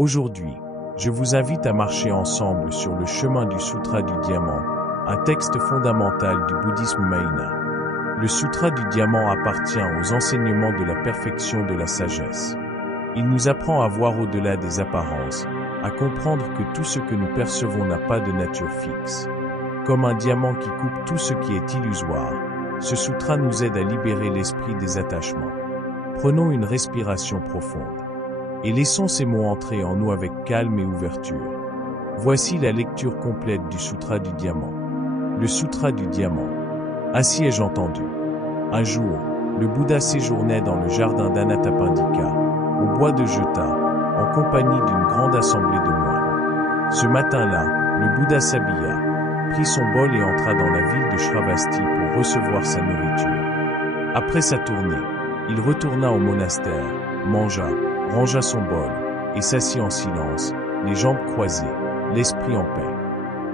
Aujourd'hui, je vous invite à marcher ensemble sur le chemin du Sutra du Diamant, un texte fondamental du bouddhisme Mahayana. Le Sutra du Diamant appartient aux enseignements de la perfection de la sagesse. Il nous apprend à voir au-delà des apparences, à comprendre que tout ce que nous percevons n'a pas de nature fixe. Comme un diamant qui coupe tout ce qui est illusoire, ce sutra nous aide à libérer l'esprit des attachements. Prenons une respiration profonde et laissons ces mots entrer en nous avec calme et ouverture. Voici la lecture complète du Sutra du Diamant. Le Sutra du Diamant. Ainsi ai-je entendu. Un jour, le Bouddha séjournait dans le jardin d'Anathapindika, au bois de Jeta, en compagnie d'une grande assemblée de moines. Ce matin-là, le Bouddha s'habilla, prit son bol et entra dans la ville de Shravasti pour recevoir sa nourriture. Après sa tournée, il retourna au monastère, mangea, rangea son bol, et s'assit en silence, les jambes croisées, l'esprit en paix.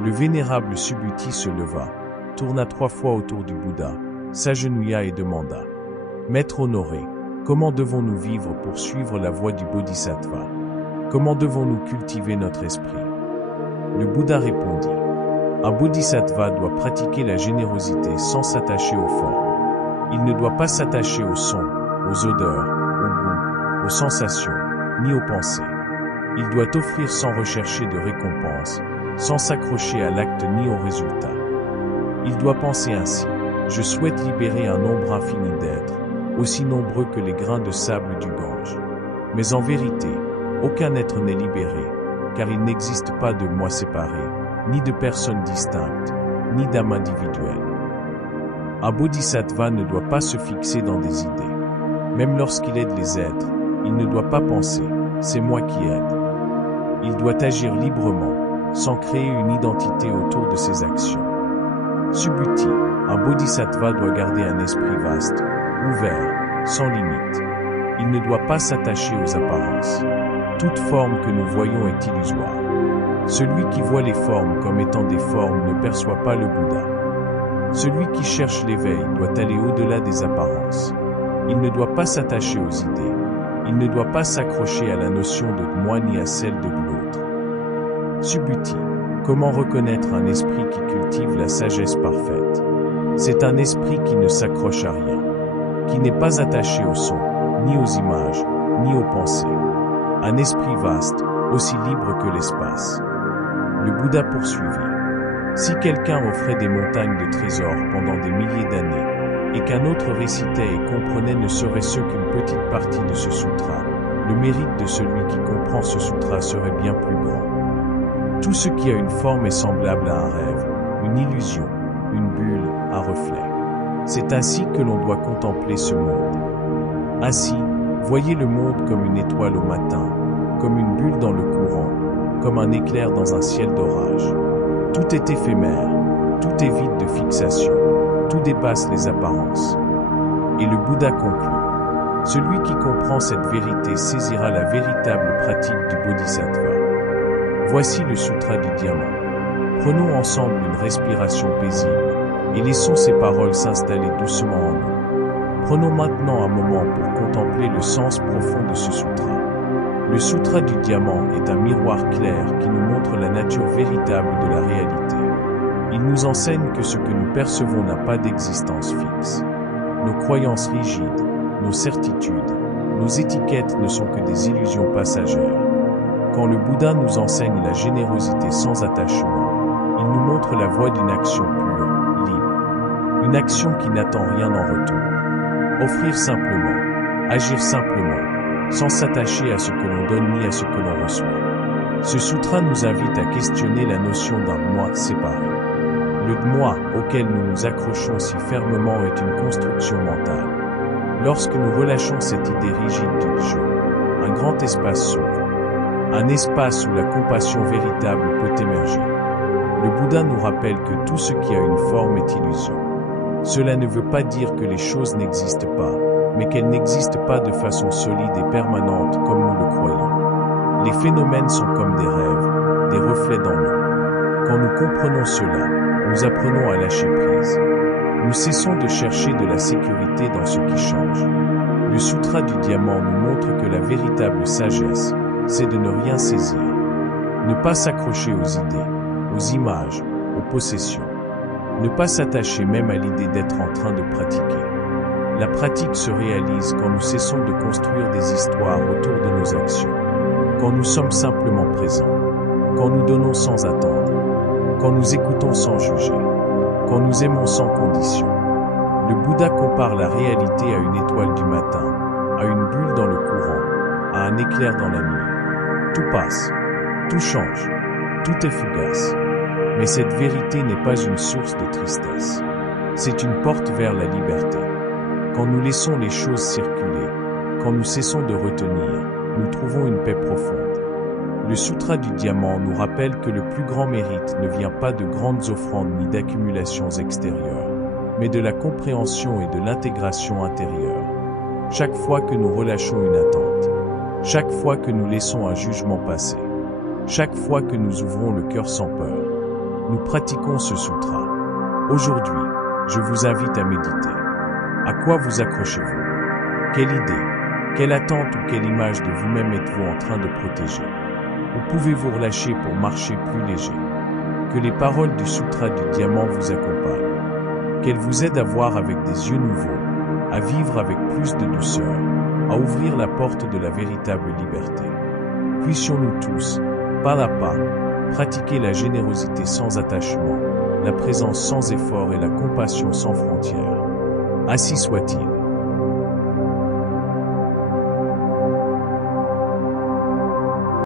Le vénérable Subhuti se leva, tourna 3 fois autour du Bouddha, s'agenouilla et demanda « Maître honoré, comment devons-nous vivre pour suivre la voie du Bodhisattva? Comment devons-nous cultiver notre esprit ?» Le Bouddha répondit « Un Bodhisattva doit pratiquer la générosité sans s'attacher aux formes. Il ne doit pas s'attacher aux sons, aux odeurs, aux goûts, aux sensations, ni aux pensées. Il doit offrir sans rechercher de récompense, sans s'accrocher à l'acte ni au résultat. Il doit penser ainsi. Je souhaite libérer un nombre infini d'êtres, aussi nombreux que les grains de sable du Gange. Mais en vérité, aucun être n'est libéré, car il n'existe pas de moi séparé, ni de personne distincte, ni d'âme individuelle. Un bodhisattva ne doit pas se fixer dans des idées. Même lorsqu'il aide les êtres, il ne doit pas penser « c'est moi qui aide ». Il doit agir librement, sans créer une identité autour de ses actions. Subhuti, un bodhisattva doit garder un esprit vaste, ouvert, sans limite. Il ne doit pas s'attacher aux apparences. Toute forme que nous voyons est illusoire. Celui qui voit les formes comme étant des formes ne perçoit pas le Bouddha. Celui qui cherche l'éveil doit aller au-delà des apparences. Il ne doit pas s'attacher aux idées. Il ne doit pas s'accrocher à la notion de moi ni à celle de l'autre. Subhuti, comment reconnaître un esprit qui cultive la sagesse parfaite? C'est un esprit qui ne s'accroche à rien, qui n'est pas attaché au son, ni aux images, ni aux pensées. Un esprit vaste, aussi libre que l'espace. Le Bouddha poursuivit. Si quelqu'un offrait des montagnes de trésors pendant des milliers d'années, et qu'un autre récitait et comprenait ne serait-ce qu'une petite partie de ce sutra, le mérite de celui qui comprend ce sutra serait bien plus grand. Tout ce qui a une forme est semblable à un rêve, une illusion, une bulle, un reflet. C'est ainsi que l'on doit contempler ce monde. Ainsi, voyez le monde comme une étoile au matin, comme une bulle dans le courant, comme un éclair dans un ciel d'orage. Tout est éphémère, tout est vide de fixation, tout dépasse les apparences. Et le Bouddha conclut. Celui qui comprend cette vérité saisira la véritable pratique du Bodhisattva. Voici le Sutra du Diamant. Prenons ensemble une respiration paisible et laissons ces paroles s'installer doucement en nous. Prenons maintenant un moment pour contempler le sens profond de ce sutra. Le Sutra du Diamant est un miroir clair qui nous montre la nature véritable de la réalité. Il nous enseigne que ce que nous percevons n'a pas d'existence fixe. Nos croyances rigides, nos certitudes, nos étiquettes ne sont que des illusions passagères. Quand le Bouddha nous enseigne la générosité sans attachement, il nous montre la voie d'une action pure, libre. Une action qui n'attend rien en retour. Offrir simplement, agir simplement, sans s'attacher à ce que l'on donne ni à ce que l'on reçoit. Ce sutra nous invite à questionner la notion d'un moi séparé. Le moi auquel nous nous accrochons si fermement est une construction mentale. Lorsque nous relâchons cette idée rigide du jeu, un grand espace s'ouvre. Un espace où la compassion véritable peut émerger. Le Bouddha nous rappelle que tout ce qui a une forme est illusion. Cela ne veut pas dire que les choses n'existent pas, mais qu'elles n'existent pas de façon solide et permanente comme nous le croyons. Les phénomènes sont comme des rêves, des reflets dans l'eau. Quand nous comprenons cela, nous apprenons à lâcher prise. Nous cessons de chercher de la sécurité dans ce qui change. Le Sutra du Diamant nous montre que la véritable sagesse, c'est de ne rien saisir. Ne pas s'accrocher aux idées, aux images, aux possessions. Ne pas s'attacher même à l'idée d'être en train de pratiquer. La pratique se réalise quand nous cessons de construire des histoires autour de nos actions, quand nous sommes simplement présents, quand nous donnons sans attendre, quand nous écoutons sans juger, quand nous aimons sans condition. Le Bouddha compare la réalité à une étoile du matin, à une bulle dans le courant, à un éclair dans la nuit. Tout passe, tout change, tout est fugace. Mais cette vérité n'est pas une source de tristesse. C'est une porte vers la liberté. Quand nous laissons les choses circuler, quand nous cessons de retenir, nous trouvons une paix profonde. Le Sutra du Diamant nous rappelle que le plus grand mérite ne vient pas de grandes offrandes ni d'accumulations extérieures, mais de la compréhension et de l'intégration intérieure. Chaque fois que nous relâchons une attente, chaque fois que nous laissons un jugement passer, chaque fois que nous ouvrons le cœur sans peur, nous pratiquons ce sutra. Aujourd'hui, je vous invite à méditer. À quoi vous accrochez-vous? Quelle idée, quelle attente ou quelle image de vous-même êtes-vous en train de protéger? Où pouvez-vous relâcher pour marcher plus léger? Que les paroles du Sutra du Diamant vous accompagnent. Qu'elles vous aident à voir avec des yeux nouveaux, à vivre avec plus de douceur, à ouvrir la porte de la véritable liberté. Puissions-nous tous, pas à pas, pratiquer la générosité sans attachement, la présence sans effort et la compassion sans frontières. Ainsi soit-il.